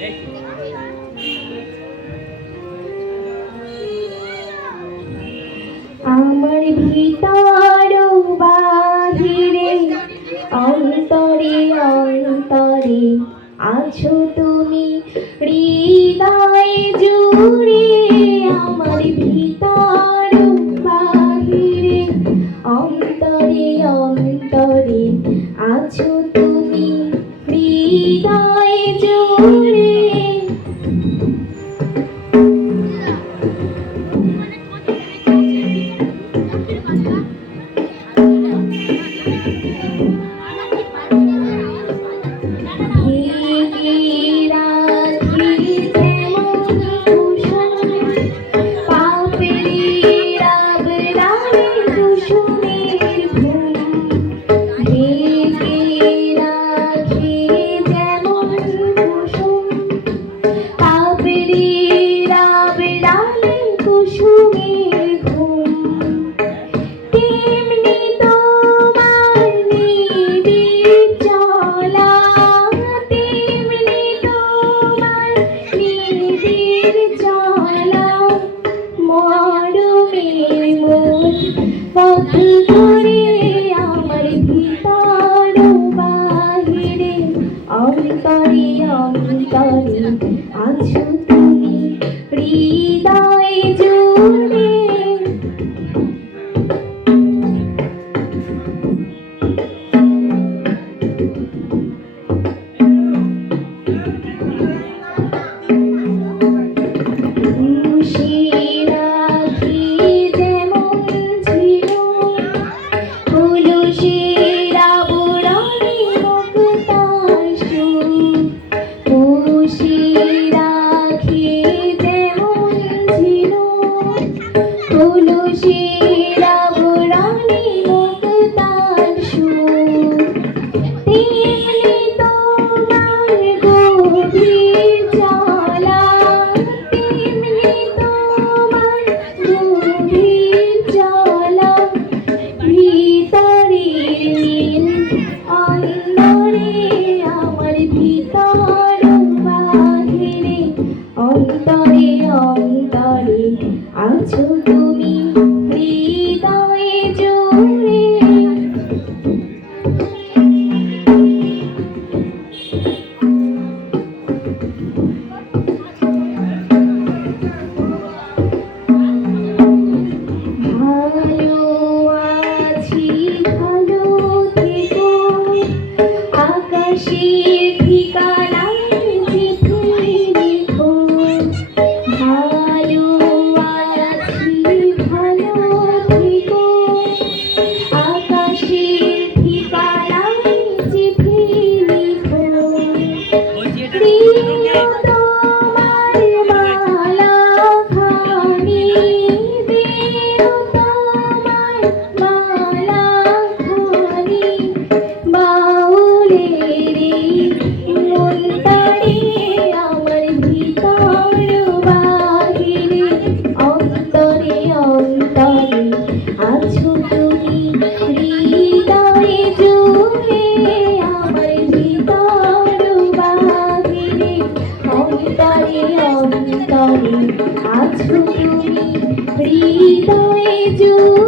আমার ভিতর বাহিরে অন্তরে অন্তরে আছো তুমি হৃদয় জুড়ে। আমার ভিতর বাহিরে অন্তরে অন্তরে আছো তুমি হৃদয় জুড়ে। আমার ভিতর বাহিরে অন্তরে অন্তরে আছো তুমি হৃদয় জুড়ে। অন্তরে অন্তরে আছো তুমি হৃদয়ে জুড়ে। ভালো আছি ভালো থেকো আকাশের ঠিকানা আছো তুমি হৃদয়ে জুড়ে।